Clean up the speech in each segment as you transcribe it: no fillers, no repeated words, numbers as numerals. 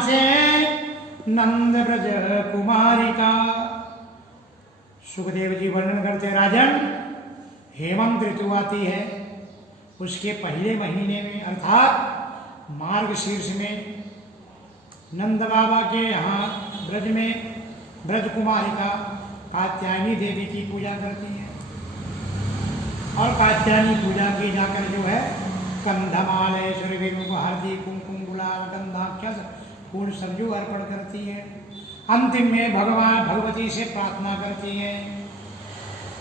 कहां से है? नंद ब्रज कुमारी का। सुखदेव जी वर्णन करते, राजन हेमंत ऋतु आती है, उसके पहले महीने में अर्थात मार्गशीर्ष में नंद बाबा के यहाँ ब्रज में ब्रज कुमारिका कात्यायनी देवी की पूजा करती है। और कात्यायनी पूजा की जाकर जो है कंधमालय सूर्यवेणु हल्दी कुमकुम गुलाल गंधाक्षस फूल सरजू अर्पण करती है। अंतिम में भगवान भगवती से प्रार्थना करती है,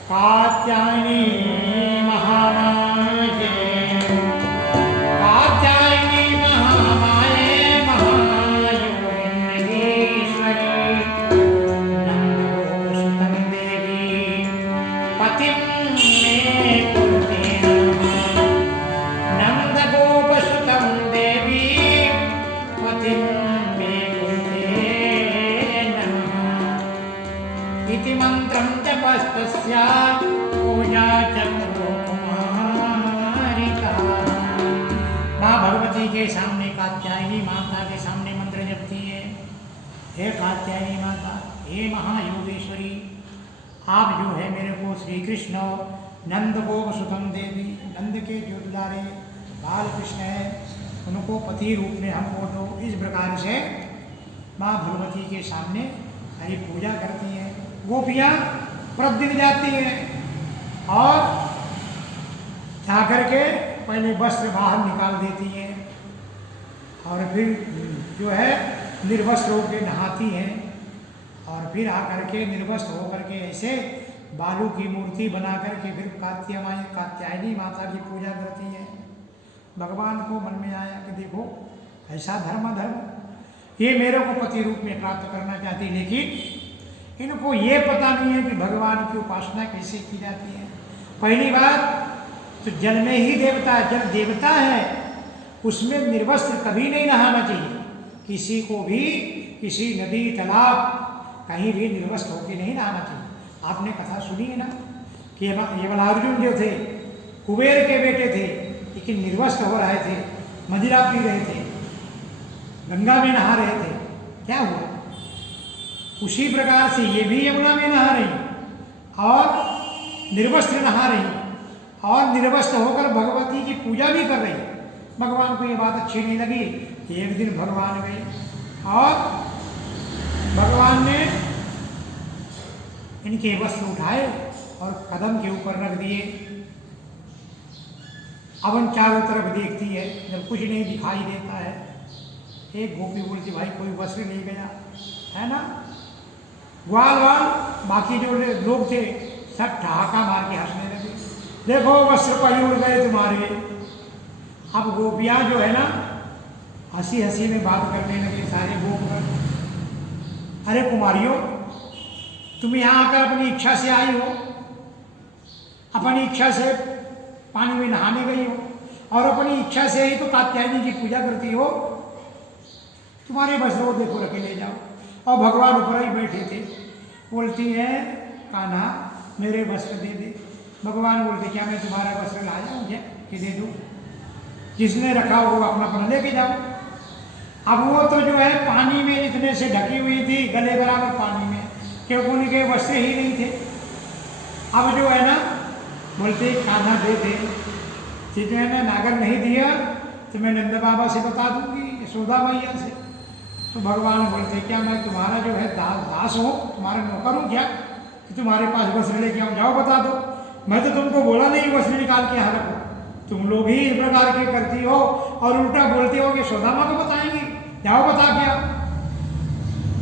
कात्यायनी महामाये कात्यायनी महामाये महायोगेश्वरी नंदोस्तम देवी पतिं मे कुरुते नंदगोपसुतं देवी पतिं मे कुरुते नमः इति मंत्रं जपस्तस्या पूजा चक्रो कुमारिका। माँ भगवती के सामने कात्यायनी माता के सामने मंत्र जपती है, हे कात्यायनी माता, हे महायोगेश्वरी, आप जो है मेरे को श्री कृष्ण नंद गोप सुतम देवी, नंद के जो दुलारे बाल कृष्ण है उनको पति रूप में हमको दो। इस प्रकार से माँ भगवती के सामने हरि पूजा करती है। गोपियाँ प्रतिदिन जाती हैं और जाकर के पहले वस्त्र बाहर निकाल देती हैं और फिर जो है निर्वस्त्र होकर नहाती हैं और फिर आकर के निर्वस्त्र होकर के ऐसे बालू की मूर्ति बना करके फिर कात्यायनी माता की पूजा करती है। भगवान को मन में आया कि देखो ऐसा धर्म ये मेरे को पति रूप में प्राप्त करना चाहती, लेकिन इनको ये पता नहीं है कि भगवान की उपासना कैसे की जाती है। पहली बात तो जल में ही देवता है, जल देवता है, उसमें निर्वस्त्र कभी नहीं नहाना चाहिए। किसी को भी किसी नदी तालाब कहीं भी निर्वस्त्र होकर नहीं नहाना चाहिए। आपने कथा सुनी है ना कि यमलार्जुन जो थे कुबेर के बेटे थे, लेकिन निर्वस्त्र हो रहे थे, मदिरा पी रहे थे, गंगा में नहा रहे थे, क्या हुआ? उसी प्रकार से ये भी यमुना में नहा रही और निर्वस्त्र नहा रही और निर्वस्त्र होकर भगवती की पूजा भी कर रही। भगवान को ये बात अच्छी नहीं लगी कि एक दिन भगवान गए और भगवान ने इनके वस्त्र उठाए और कदम के ऊपर रख दिए। अब उन चारों तरफ देखती है, जब कुछ नहीं दिखाई देता है, एक गोपी बोलती भाई कोई वस्त्र नहीं गया है ना। ग्वाल वाल बाकी जो लोग थे सब ठहाका मार के हंसने लगे, देखो वस्त्र पहले उड़ गए तुम्हारे। अब गोपियाँ जो है ना हंसी हंसी में बात करने लगे सारे गोप। अरे कुमारियों, तुम यहाँ आकर अपनी इच्छा से आई हो, अपनी इच्छा से पानी में नहाने गई हो और अपनी इच्छा से ही तो कात्यायनी की पूजा करती हो। तुम्हारे वस्त्रों देखो रखे ले जाओ। और भगवान ऊपर ही बैठे थे, बोलती है कान्हा मेरे वस्त्र दे दे। भगवान बोलते क्या मैं तुम्हारा वस्त्र लाया हूँ क्या कि दे दूँ? जिसने रखा हो वो अपना अपना लेके जाओ। अब वो तो जो है पानी में इतने से ढकी हुई थी, गले बराबर पानी में, क्योंकि उनके वस्त्र ही नहीं थे। अब जो है ना बोलते कान्हा दे दे, ठीक है ना, नागर नहीं दिया तो मैं नंद बाबा से बता दूंगी, यशोदा मैया से। तो भगवान बोलते क्या मैं तुम्हारा जो है दास हूँ, तुम्हारा नौकर हूँ क्या कि तुम्हारे पास वस्त्र लेके आऊँ? जाओ बता दो। मैं तो तुमको बोला नहीं वस्त्र निकाल के यहाँ रखो, तुम लोग ही इस प्रकार के करती हो और उल्टा बोलते हो कि यशोदा माँ को बताएंगी, जाओ बता के आओ।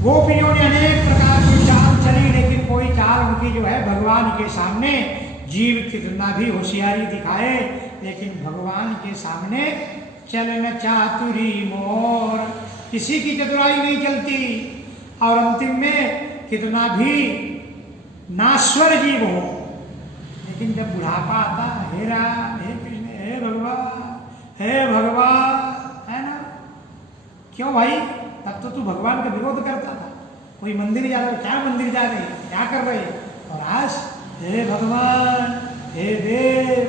गोपियों ने अनेक प्रकार की चाल चली, लेकिन कोई चाल उनकी जो है भगवान के सामने जीव कितना भी होशियारी दिखाए, लेकिन भगवान के सामने चलन चातुरी मोर, किसी की चतुराई नहीं चलती। और अंतिम में कितना भी नाश्वर जीव हो, लेकिन जब बुढ़ापा आता, हे राम, हे कृष्ण, हे भगवान, है ना, क्यों भाई? तब तो तू भगवान का विरोध करता था। कोई मंदिर जा रहे, क्या मंदिर जा रहे, क्या कर रहे, और आज हे भगवान, हे देव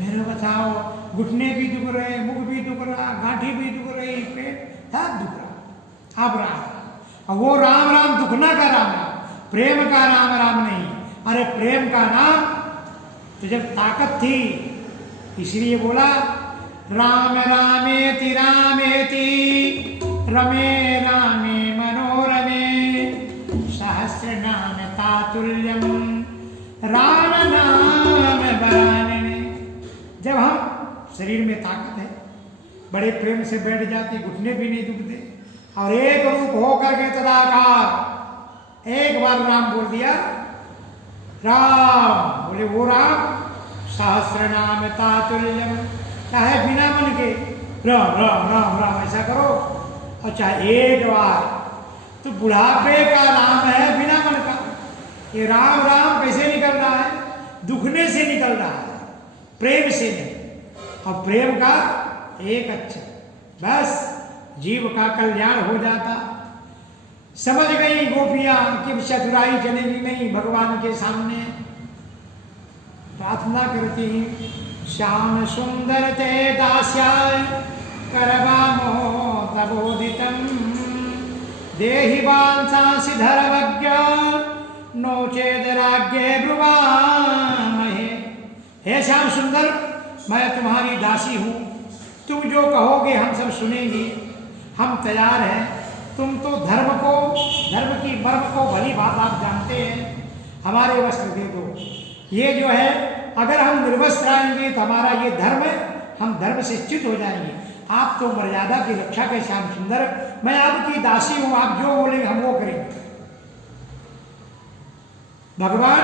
मेरे बचाओ, घुटने भी दुख रहे, मुख भी दुख रहा, गांठी भी दुख रही, पेट सब दुख रहा। अब राम, और वो राम राम दुखना का राम राम, प्रेम का राम राम नहीं। अरे प्रेम का नाम तो जब ताकत थी, इसलिए बोला राम रामेति रामेति रमे रामे मनोरमे सहस्र नाम तातुल्यम राम नाम बराने। जब हम शरीर में ताकत है, बड़े प्रेम से बैठ जाते, घुटने भी नहीं दुखते, और एक रूप होकर के तदाकार एक बार राम बोल दिया, राम बोले वो राम, सहस्र नाम तातुल्यम, चाहे बिना मन के राम राम राम राम ऐसा करो, और चाहे एक बार, तो बुढ़ापे का नाम है बिना मन का। ये राम राम कैसे निकल रहा है? दुखने से निकल रहा है, प्रेम से नहीं। और प्रेम का एक अच्छा, बस जीव का कल्याण हो जाता। समझ गई गोपियां कि चतुराई चलेगी नहीं भगवान के सामने। प्रार्थना करती, श्याम सुंदर ते दास्याय करवामो तबोदितम देहि वांसांसि धर्मज्ञ नो चेदराज्ञे ब्रुवामहे। हे श्याम सुंदर, मैं तुम्हारी दासी हूँ, तुम जो कहोगे हम सब सुनेंगे, हम तैयार हैं। तुम तो धर्म को, धर्म की मर्म को भली बात आप जानते हैं, हमारे वस्त्र दे दो। ये जो है, अगर हम निर्वस्त्र आएंगे तो हमारा ये धर्म है, हम धर्म से च्युत हो जाएंगे। आप तो मर्यादा की रक्षा के श्याम सुंदर, मैं आपकी दासी हूं, आप जो बोलेंगे हम वो करेंगे। भगवान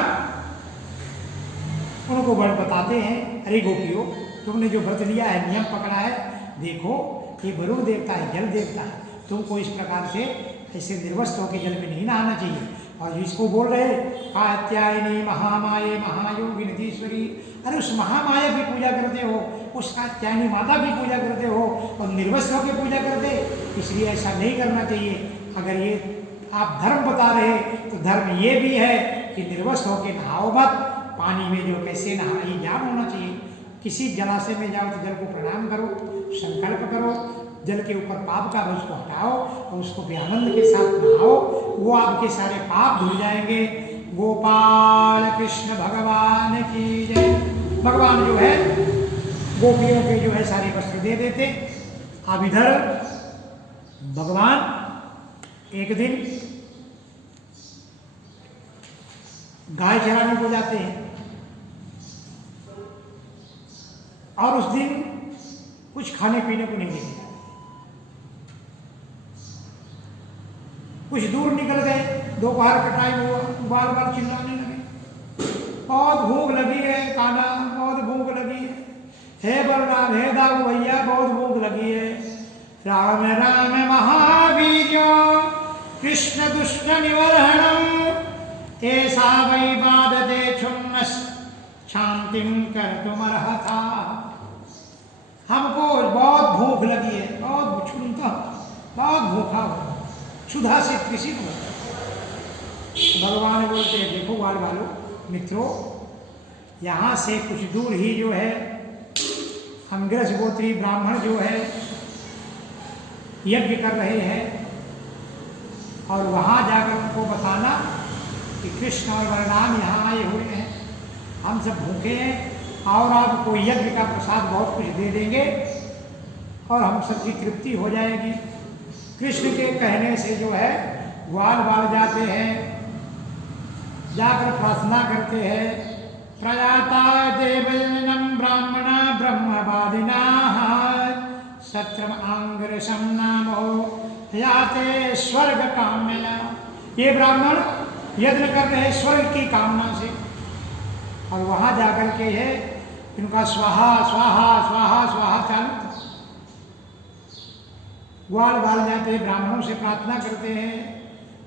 उनको बड़ बताते हैं, अरे गोपियों, तुमने जो व्रत लिया है, नियम पकड़ा है, देखो ये वरुण देवता है, जल देवता है, तुमको इस प्रकार से ऐसे निर्वस्त होकर जल में नहीं नहाना चाहिए। और इसको बोल रहे कात्यायनी महामाये महायोगी नदीश्वरी, अरे उस महामाया की पूजा करते हो, उस कात्यायनी माता की पूजा करते हो और निर्वस्त होकर पूजा करते, इसलिए ऐसा नहीं करना चाहिए। अगर ये आप धर्म बता रहे तो धर्म ये भी है कि निर्वस्त होकर नहाओ मत, पानी में जो कैसे नहाना ज्ञान होना चाहिए। किसी जलाशय में जाओ तो जल को प्रणाम करो, संकल्प करो, जल के ऊपर पाप का उसको हटाओ और उसको भी आनंद के साथ नहाओ, वो आपके सारे पाप धुल जाएंगे। गोपाल कृष्ण भगवान की जय। भगवान जो है गोपियों के जो है सारे वस्त्र दे देते। अब इधर भगवान एक दिन गाय चराने को जाते हैं, और उस दिन कुछ खाने पीने को नहीं मिलेगा। कुछ दूर निकल गए, दोपहर का टाइम हुआ, बार बार चिल्लाने लगे, बहुत भूख लगी है कान्हा, बहुत भूख लगी है, हे बलराम, हे दाऊ भैया, बहुत भूख लगी है। राम राम महावीर कृष्ण दुष्ट निवर्हणम ऐसा वै बाधते क्षुण्ण शांतिम कर्तुमर्हता। हमको बहुत भूख लगी है, बहुत क्षुण्णता, बहुत भूखा हो, क्षुधा से कृषित हो। भगवान बोलते हैं, देखो बाल वालों मित्रों, यहाँ से कुछ दूर ही जो है अंग्रस गोत्री ब्राह्मण जो है यज्ञ कर रहे हैं, और वहाँ जाकर उनको बताना कि कृष्ण और बलराम यहाँ आए हुए हैं, हम सब भूखे हैं, और आपको यज्ञ का प्रसाद बहुत कुछ दे देंगे और हम सबकी तृप्ति हो जाएगी। कृष्ण के कहने से जो है ग्वाल बाल जाते हैं, जाकर प्रार्थना करते हैं, प्रयाता देवजनम ब्राह्मणा ब्रह्मवादिना सत्रम आंग्रसम नामो याते स्वर्ग कामया। ये ब्राह्मण यज्ञ कर रहे हैं स्वर्ग की कामना से, और वहां जाकर के है इनका स्वाहा स्वाहा स्वाहा स्वाहा चालू। ग्वाल बाल जाते ब्राह्मणों से प्रार्थना करते हैं,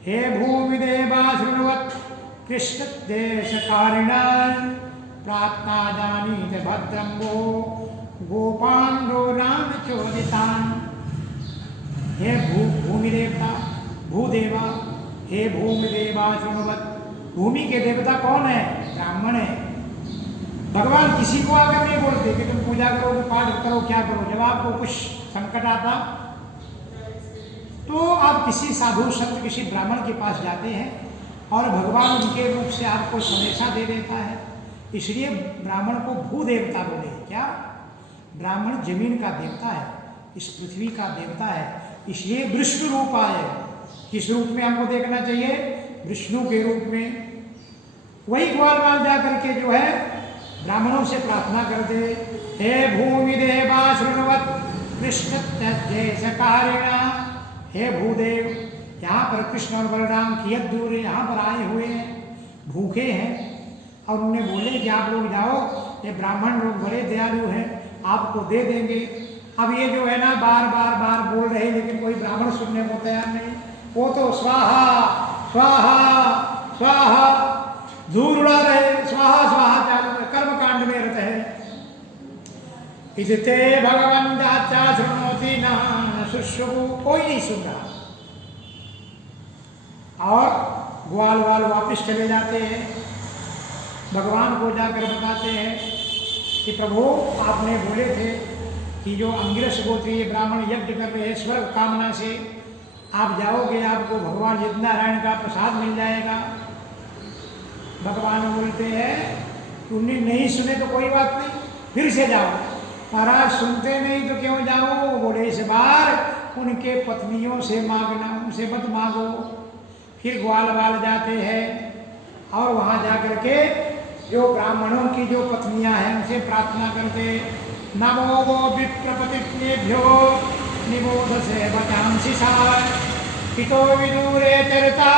हे भूमि देवा शृण्वत कृष्ण देश कारिणा प्रार्थना जानी भद्रम वो गोपांडो राम चोदितान। हे भूमि देवता, भूदेवा, हे भूमि देवा शृण्वत। भूमि के देवता कौन है? ब्राह्मण है। भगवान किसी को आकर नहीं बोलते कि तुम पूजा करो, पाठ करो, क्या करो। जब आपको कुछ संकट आता तो आप किसी साधु संत किसी ब्राह्मण के पास जाते हैं और भगवान उनके रूप से आपको संदेशा दे देता है, इसलिए ब्राह्मण को भू देवता बोले। क्या? ब्राह्मण जमीन का देवता है, इस पृथ्वी का देवता है, इसलिए विष्णु रूप आए। किस रूप में हमको देखना चाहिए? विष्णु के रूप में। वही ग्वाल जा करके जो है ब्राह्मणों से प्रार्थना करते, हे भूमि देवा शृण्वत कृष्ण कारिणा। हे भूदेव, यहाँ पर कृष्ण और बलराम कियत दूर है, यहाँ पर आए हुए हैं, भूखे हैं, और उन्हें बोले कि आप लोग जाओ, ये ब्राह्मण लोग बड़े दयालु हैं, आपको दे देंगे। अब ये जो है ना बार बार बोल रहे, लेकिन कोई ब्राह्मण सुनने को तैयार नहीं। वो तो स्वाहा स्वाहा स्वाहा धूल उड़ा रहे, स्वाहा स्वाहा चालू है, कर्म कांड में रहते हैं। इसते भगवान जाचा श्रृणोति ना शुश्रु, कोई नहीं सुन रहा। और ग्वाल वाल वापिस चले जाते हैं, भगवान को जाकर बताते हैं कि प्रभु आपने बोले थे कि जो अंगिरस गोत्रीय ब्राह्मण यज्ञ कर रहे हैं स्वर्ग कामना से, आप जाओगे आपको भगवान यज्ञनारायण का प्रसाद मिल जाएगा। भगवान बोलते हैं कि उन्हें नहीं सुने तो कोई बात नहीं, फिर से जाओ। महाराज सुनते नहीं तो क्यों जाओ? बोले इस बार उनके पत्नियों से मांगना, उनसे मत मांगो। फिर ग्वाल वाल जाते हैं और वहाँ जा करके जो ब्राह्मणों की जो पत्नियां हैं उनसे प्रार्थना करते, नमो वो विप्रपतिभ्यो निबोध से बचांसी सार पितो विदूरे चरता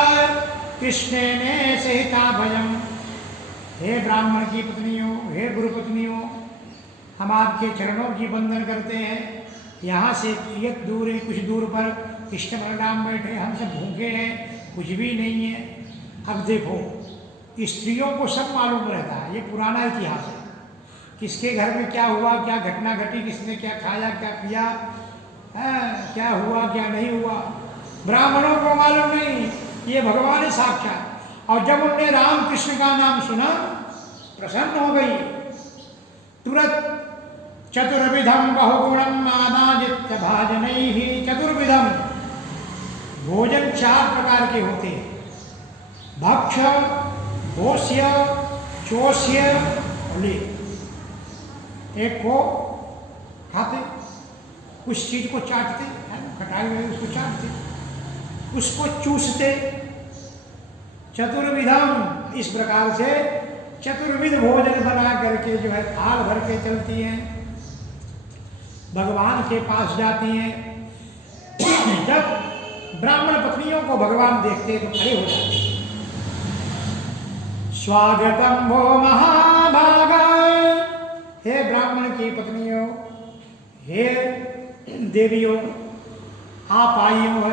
कृष्णे ने सहिता भयम। हे ब्राह्मण की पत्नियों, हे गुरु पत्नियों, हम आपके चरणों की वंदन करते हैं। यहाँ से एक दूर है, कुछ दूर पर कृष्ण बलराम बैठे, हम सब भूखे हैं, कुछ भी नहीं है। अब देखो, स्त्रियों को सब मालूम रहता है, ये पुराना इतिहास है, किसके घर में क्या हुआ, क्या घटना घटी, किसने क्या खाया क्या पिया, क्या हुआ क्या नहीं हुआ, ब्राह्मणों को मालूम नहीं, ये भगवान है साक्षात। और जब उनने राम कृष्ण का नाम सुना, प्रसन्न हो गई, तुरंत चतुर्विधम बहुगुणम आदाजित्य भाजनैहि। चतुर्विधम भोजन 4 प्रकार के होते हैं, भक्ष्य, भोष्य, चोष्य और ले। एक को खाते, उस चीज को चाटते, खटाई हुई उसको चाटते, उसको चूसते। चतुर्विधम, इस प्रकार से चतुर्विध भोजन बना करके जो है थाल भर के चलती हैं, भगवान के पास जाती हैं। जब ब्राह्मण पत्नियों को भगवान देखते तो खड़े हो जाते, स्वागतम वो महाभागा। हे ब्राह्मण की पत्नियों, हे देवियों, आप आई हो,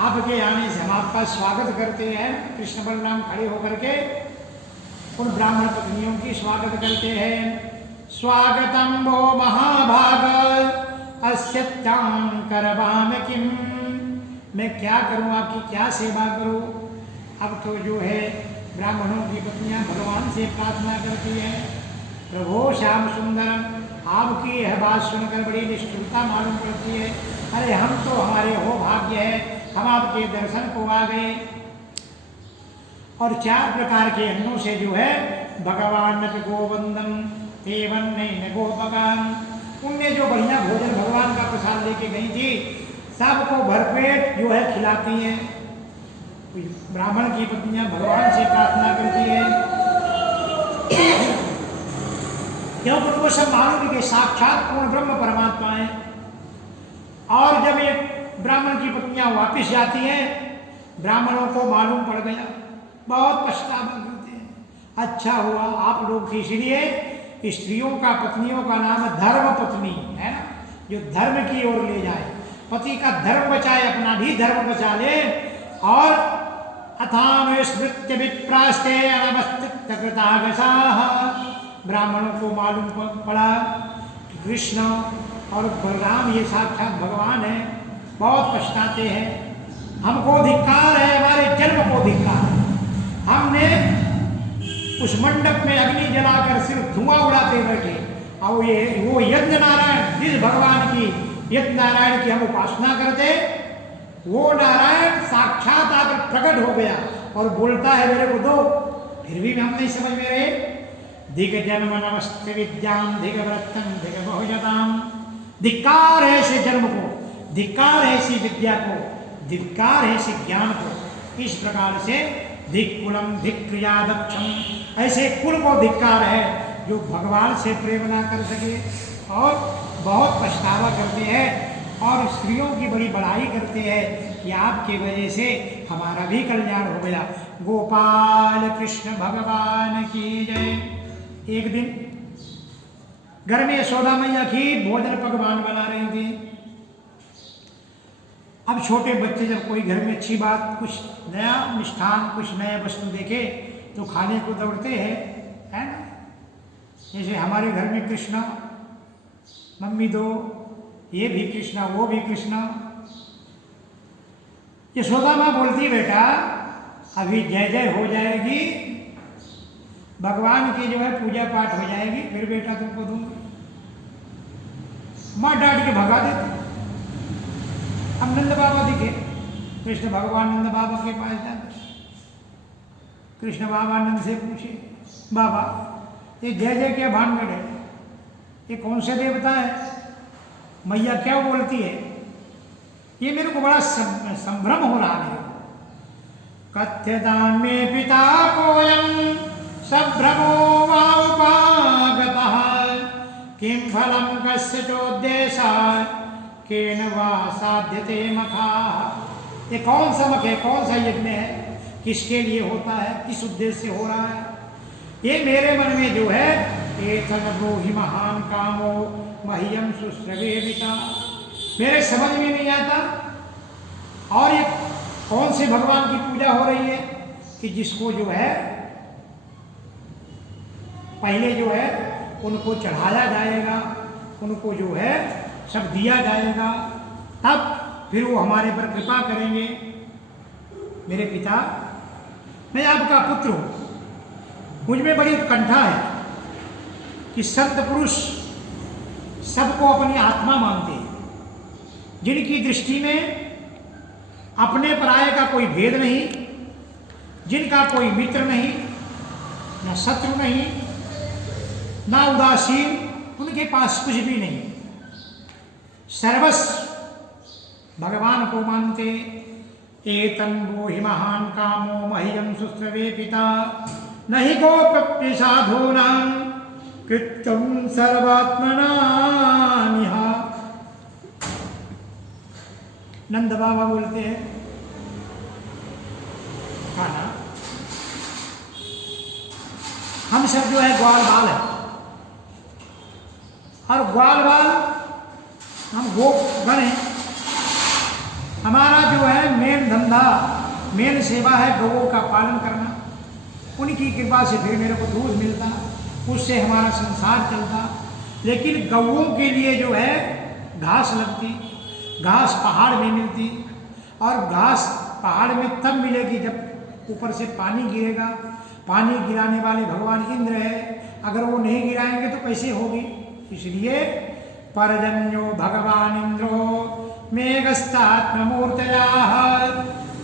आपके आने से हम आपका स्वागत करते हैं। कृष्ण बलराम खड़े होकर के उन ब्राह्मण पत्नियों की स्वागत करते हैं। स्वागतम वो महाभाग अस्यत्यां करवाम किम। मैं क्या करूं, आपकी क्या सेवा करूं? अब तो जो है ब्राह्मणों की पत्नियां भगवान से प्रार्थना करती हैं, प्रभो श्याम सुंदरम, आपकी यह बात सुनकर बड़ी निष्ठुरता मालूम पड़ती है। अरे हम तो, हमारे हो भाग्य है, हम आपके दर्शन को आ गए। और 4 प्रकार के अन्नों से जो है भगवान गोवंदम एवं नहीं गोपकान, उनने जो बढ़िया भोजन भगवान का प्रसाद लेके गई थी, सबको भरपेट जो है खिलाती हैं। ब्राह्मण की पत्नियां भगवान से प्रार्थना करती है, क्योंकि उनको सब मालूम कि साक्षात पूर्ण ब्रह्म परमात्मा है। और जब ये ब्राह्मण की पत्नियां वापिस जाती हैं, ब्राह्मणों को मालूम पड़ गया, बहुत पछतावा करते हैं। अच्छा हुआ आप लोग थे, इसलिए स्त्रियों का, पत्नियों का नाम धर्म पत्नी है ना, जो धर्म की ओर ले जाए, पति का धर्म बचाए, अपना भी धर्म बचा ले। और अथान स्मृत्य विप्रास्ते अनवस्थित कृतागसाः, ब्राह्मणों को मालूम पड़ा कि कृष्ण और बलराम ये साक्षात भगवान है, बहुत पछताते हैं। हमको धिक्कार है, हमारे जन्म को धिक्कार है, हमने उस मंडप में अग्नि जलाकर सिर्फ धुआं उड़ाते बैठे। और वो यज्ञ नारायण, जिस भगवान की यज्ञ नारायण की हम उपासना करते, वो नारायण साक्षात आकर प्रकट हो गया और बोलता है मेरे को दो, फिर भी हम नहीं समझ में रहे। दिग जन्म नमस्त विद्याम दिग व्रतम दिग बहुजताम, धिक्कार है इस जन्म को, धिक्कार है इसी विद्या को, धिक्कार है इसी ज्ञान को। इस प्रकार से धिक्कुलम धिक्रिया दक्षम, ऐसे कुल को धिक्कार है जो भगवान से प्रेम ना कर सके और बहुत पछतावा करते हैं और स्त्रियों की बड़ी बड़ाई करते हैं कि आपकी वजह से हमारा भी कल्याण हो गया। गोपाल कृष्ण भगवान की जय। एक दिन घर में यशोदा मैया की भोजन पकवान बना रही थी। अब छोटे बच्चे जब कोई घर में अच्छी बात, कुछ नया मिष्ठान, कुछ नया वस्तु देखे तो खाने को दौड़ते हैं, है ना। जैसे हमारे घर में कृष्णा, मम्मी दो, ये भी कृष्णा, वो भी कृष्णा। यशोदा माँ बोलती बेटा अभी जय जय हो जाएगी, भगवान की जो है पूजा पाठ हो जाएगी, फिर बेटा तुमको दूंगी। माँ डांट के भगा देती। अब नंद बाबा दिखे, कृष्ण भगवान नंद बाबा के पास जाते। कृष्ण बाबा नंद से पूछे, बाबा ये जय जय क्या भानगढ़ है, ये कौन से देवता है, मैया क्या बोलती है, ये मेरे को बड़ा संभ्रम हो रहा है। कथ्यतान में पिता कोयम संभ्रमो वाउपागतः, किम फलम कस्य चोद्देशाय केन वा साध्यते मखा। ये कौन सा मख है, कौन सा यज्ञ है, किसके लिए होता है, किस उद्देश्य से हो रहा है। ये मेरे मन में जो है एतन ब्रूहि महान कामो मह्यम सुश्रवेदिता, मेरे समझ में नहीं आता। और ये कौन से भगवान की पूजा हो रही है कि जिसको जो है पहले जो है उनको चढ़ाया जाएगा, उनको जो है सब दिया जाएगा, तब फिर वो हमारे पर कृपा करेंगे। मेरे पिता, मैं आपका पुत्र हूं, मुझ में बड़ी कंठा है कि संत पुरुष सबको अपनी आत्मा मानते हैं, जिनकी दृष्टि में अपने पराये का कोई भेद नहीं, जिनका कोई मित्र नहीं, न शत्रु नहीं, ना उदासीन, उनके पास कुछ भी नहीं, सर्वस्व भगवान को मानते। एतन ब्रूहि महान कामो मह्यम सुश्रवे पिता, नहीं गोप्य साधूनां कृत्यं सर्वात्मना निहा। नंद बाबा बोलते हैं खाना, हम सब जो है ग्वाल बाल है, और ग्वाल बाल हम गोगण हैं। हमारा जो है मेन धंधा, मेन सेवा है गौओं का पालन करना। उनकी कृपा से फिर मेरे को दूध मिलता, उससे हमारा संसार चलता। लेकिन गौओं के लिए जो है घास लगती, घास पहाड़ में मिलती, और घास पहाड़ में तब मिलेगी जब ऊपर से पानी गिरेगा। पानी गिराने वाले भगवान इंद्र है, अगर वो नहीं गिराएंगे तो कैसे होगी। इसलिए परजन्यो भगवान इंद्रो मेघस्तात्ममूर्तयाः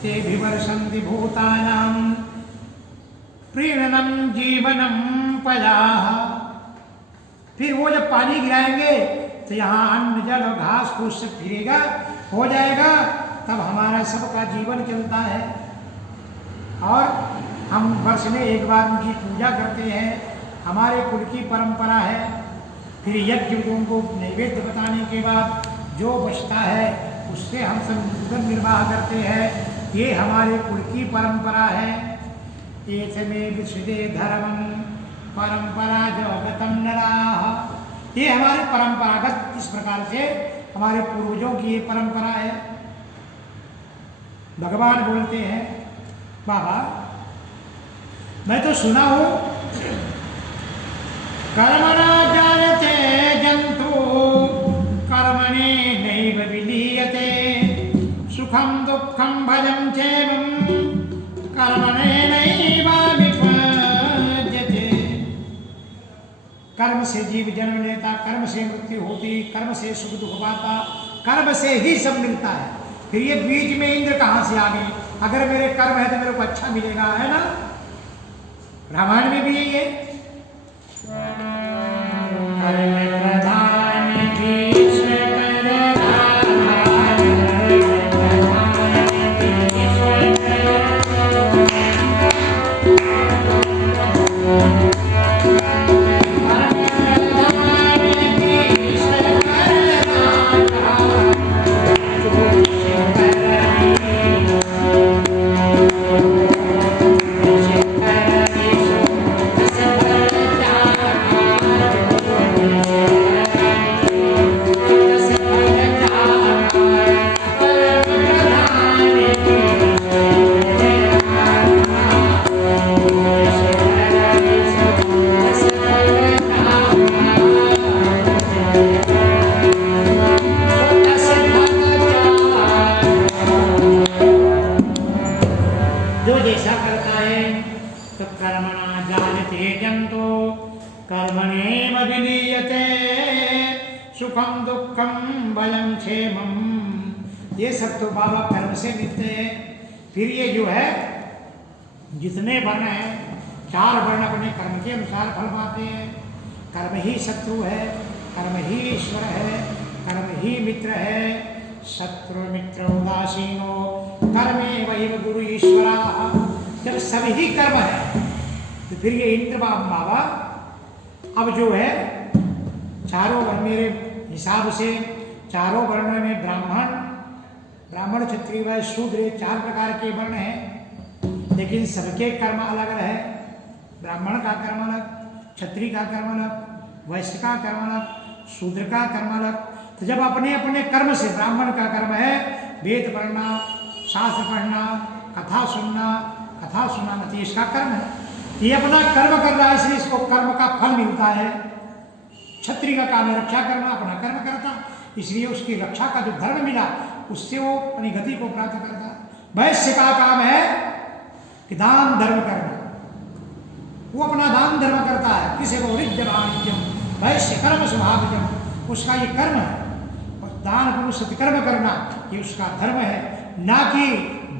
ते विवर्षन्ति भूतानां प्रीणनम जीवनम पयाः। फिर वो जब पानी गिराएंगे तो यहाँ अन्न जल और घास फूस सब फिरेगा, हो जाएगा, तब हमारा सबका जीवन चलता है। और हम वर्ष में एक बार उनकी पूजा करते हैं, हमारे कुल की परंपरा है। फिर यज्ञों को नैवेद्य बताने के बाद जो बचता है उससे हम सब जीवन निर्वाह करते हैं। ये हमारे कुल की परंपरा है। एतमे विशुदे धर्मं परंपरा जगतम नराः। ये हमारे परंपरागत इस प्रकार से हमारे पूर्वजों की ये परंपरा है। भगवान बोलते हैं, बाबा मैं तो सुना हूं कर्मणा जानते जंतु कर्मणे नैव विलीयते, सुखम दुखम भजम चैवं कर्मणे नैव विपद्यते। कर्म से जीव जन्म लेता, कर्म से मृत्यु होती, कर्म से सुख दुख पाता, कर्म से ही सब मिलता है। फिर ये बीच में इंद्र कहाँ से आ गई? अगर मेरे कर्म है तो मेरे को अच्छा मिलेगा, है ना? रामायण में भी यही है। कर्म प्रधान भीष्म सुखम दुखम भयम क्षेमम, ये सब तो बाबा कर्म से मिलते हैं। फिर ये जो है जितने वर्ण हैं, 4 वर्ण अपने कर्म के अनुसार फल पाते हैं। कर्म ही शत्रु है, कर्म ही ईश्वर है, कर्म ही मित्र है। शत्रु मित्र उदासीनो कर्मे वही गुरु ईश्वरा। जब सभी ही कर्म है तो फिर ये इंद्र बाबा अब जो है चारों वर्ण, मेरे हिसाब से चारों वर्ण में ब्राह्मण क्षत्रिय व शूद्र 4 प्रकार के वर्ण हैं, लेकिन सबके कर्म अलग है। ब्राह्मण का कर्म अलग, क्षत्रिय का कर्म अलग, वैश्य का कर्म अलग, शूद्र का कर्म अलग। तो जब अपने अपने कर्म से, ब्राह्मण का कर्म है वेद पढ़ना, शास्त्र पढ़ना, कथा सुनना, तो इसका कर्म है, ये अपना कर्म कर रहा है, इसलिए इसको कर्म का फल मिलता है। क्षत्रिय का काम है रक्षा करना, अपना कर्म करता, इसलिए उसकी रक्षा का जो धर्म मिला उससे वो अपनी गति को प्राप्त करता। वैश्य का काम है कि दान धर्म करना, वो अपना दान धर्म करता है। किसी को रिज्जम वैश्य कर्म स्वभावजम, उसका ये कर्म है। और दान पुरुष सत्कर्म करना ये उसका धर्म है, ना कि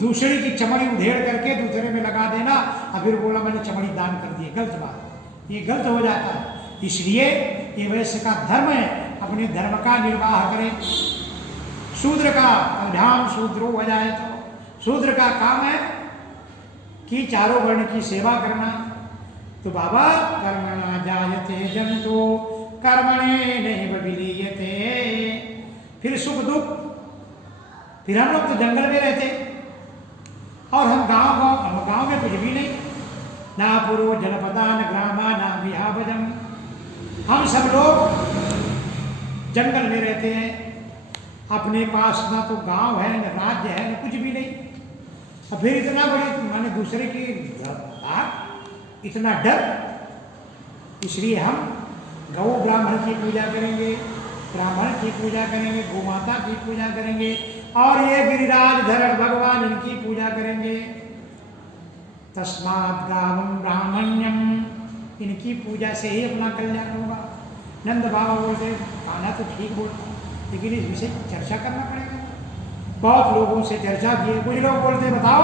दूसरे की चमड़ी उधेड़ करके दूसरे में लगा देना और फिर बोला मैंने चमड़ी दान कर दी। गलत बात, ये गलत हो जाता है। इसलिए ये वैश्य का धर्म है, अपने धर्म का निर्वाह करें। शूद्र का ध्यान शूद्रो हो जाए तो शूद्र का काम है कि चारों वर्ण की सेवा करना। तो बाबा कर्मणा जायते जंतु कर्मणे नैव विलीयते। फिर सुख दुख, फिर हम लोग तो जंगल में रहते और हम गांव में कुछ भी नहीं, ना पुरो जनपदा न ग्रामा ना विहाभजम। हम सब लोग जंगल में रहते हैं, अपने पास ना तो गांव है, न राज्य है, न कुछ भी नहीं। और फिर इतना बड़ी माने दूसरे की इतना डर, इसलिए हम गौ ब्राह्मण की पूजा करेंगे, ब्राह्मण की पूजा करेंगे, गोमाता की पूजा करेंगे और ये गिरिराज धरण भगवान इनकी पूजा करेंगे। तस्मात् गावं ब्राह्मण्यम, इनकी पूजा से ही अपना कल्याण होगा। नंद बाबा बोलते कान्हा तो ठीक बोलता, लेकिन इस विषय चर्चा करना पड़ेगा। बहुत लोगों से चर्चा किए, कुछ लोग बोलते बताओ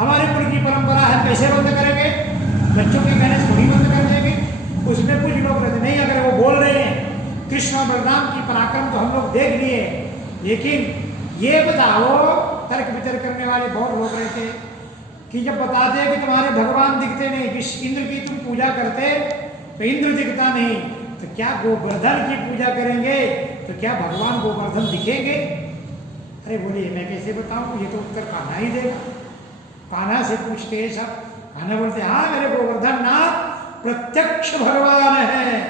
हमारे कुल की परंपरा है, कैसे बंद करेंगे, बच्चों के कहने से थोड़ी बंद कर देंगे। उसमें कुछ लोग रहते नहीं, अगर वो बोल रहे हैं कृष्ण और बलराम की पराक्रम तो हम लोग देख लिए, लेकिन ये बताओ, तर्क वितर्क करने वाले बहुत लोग रहते कि जब बताते हैं कि तुम्हारे भगवान दिखते नहीं, जिस इंद्र की तुम पूजा करते तो इंद्र दिखता नहीं, तो क्या गोवर्धन की पूजा करेंगे तो क्या भगवान गोवर्धन दिखेंगे? अरे बोलिए मैं कैसे बताऊं, ये तो उत्तर कान्हा ही देगा। कान्हा से पूछते हैं सब, कान्हा बोलते हाँ मेरे गोवर्धन नाथ प्रत्यक्ष भगवान है,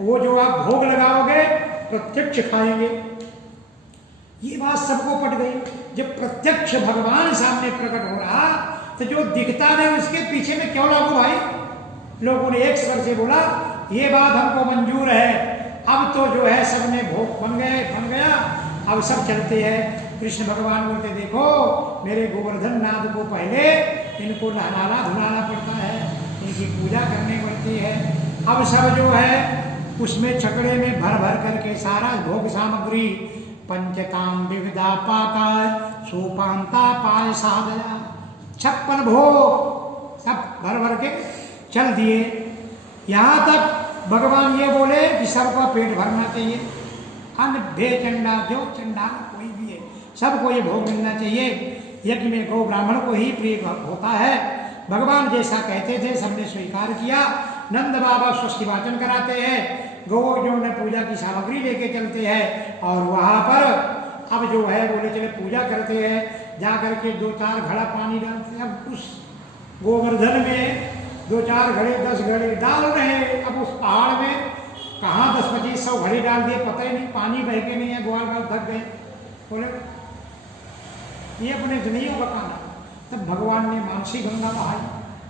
वो जो आप भोग लगाओगे प्रत्यक्ष खाएंगे। ये बात सबको पट गई। जब प्रत्यक्ष भगवान सामने प्रकट हो रहा तो जो दिखता नहीं उसके पीछे में क्यों लागू भाई? लोगों ने एक स्वर से बोला ये बात हमको मंजूर है, अब तो जो है सब में भोग बन गया, अब सब चलते हैं। कृष्ण भगवान बोलते देखो मेरे गोवर्धन नाथ को पहले इनको नहलाना धुलाना पड़ता है, इनकी पूजा करनी पड़ती है। अब सब जो है उसमें छकड़े में भर भर करके सारा भोग सामग्री पंचताम विविधा पाका सोपांता पाय साधया। 56 भोग सब भर भर के चल दिए। यहाँ तक भगवान ये बोले कि सबका पेट भरना चाहिए। अन्न भे चंडा जो चंडाल कोई भी है सबको ये भोग मिलना चाहिए। यज्ञ में गौ ब्राह्मण को ही प्रिय होता है। भगवान जैसा कहते थे सबने स्वीकार किया। नंद बाबा स्वस्ति वाचन कराते हैं, गौ जो है पूजा की सामग्री लेके चलते हैं और वहाँ पर अब जो है बोले चले पूजा करते हैं। जा करके 2-4 घड़ा पानी डालते हैं। अब उस गोवर्धन में 2-4 घड़े 10 घड़े डाल रहे हैं। अब उस पहाड़ में कहाँ 10-25-100 घड़े डाल दिए पता ही नहीं, पानी बह के नहीं है, ग्वाल बाल थक गए। बोले ये अपने जनियों का काना। तब भगवान ने मानसी गंगा बहाई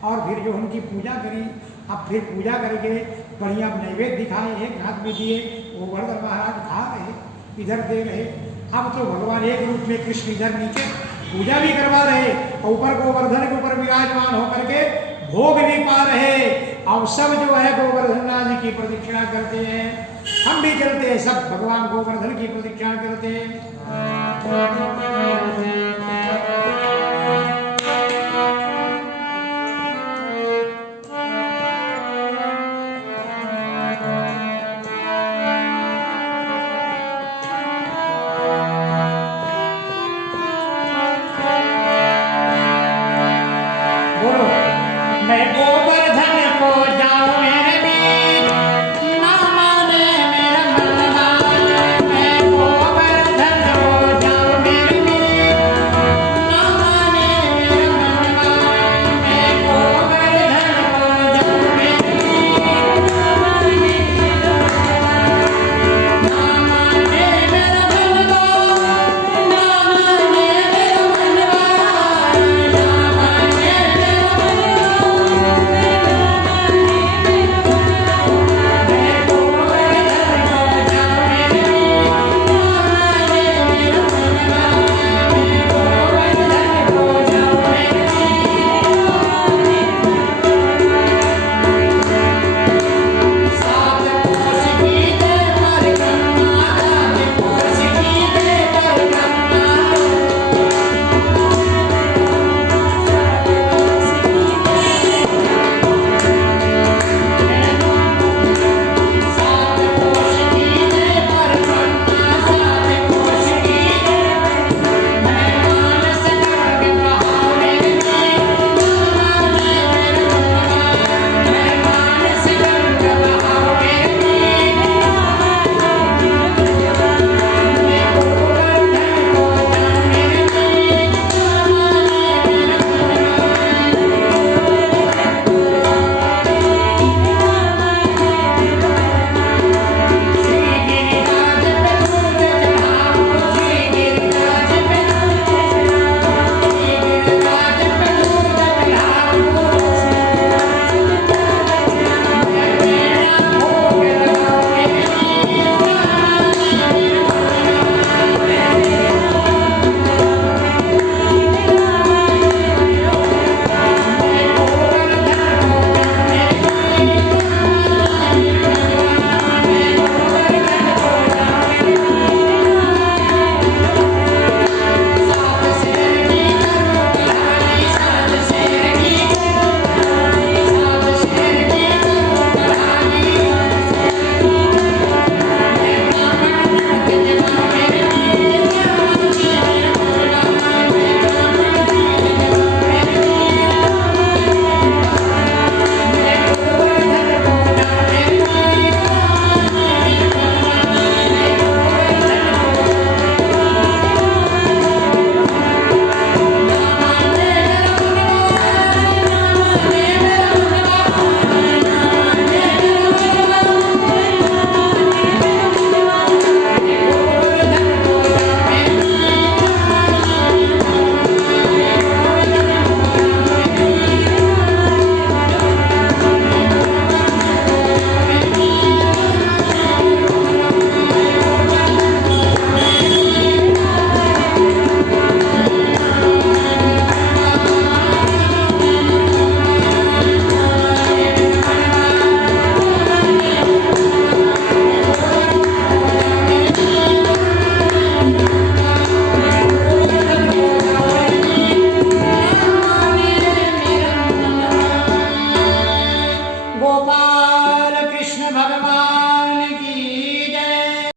और फिर जो उनकी पूजा करी। अब फिर पूजा करके बढ़िया नैवेद्य दिखाए, एक हाथ में दिए, गोवर्धन महाराज खा रहे, इधर दे रहे। अब तो भगवान एक रूप में कृष्ण इधर नीचे पूजा भी करवा रहे और ऊपर गोवर्धन के ऊपर विराजमान होकर के भोग भी पा रहे। और सब जो है गोवर्धन जी की प्रदक्षिणा करते हैं। हम भी चलते हैं, सब भगवान गोवर्धन की प्रदक्षिणा करते हैं। मैं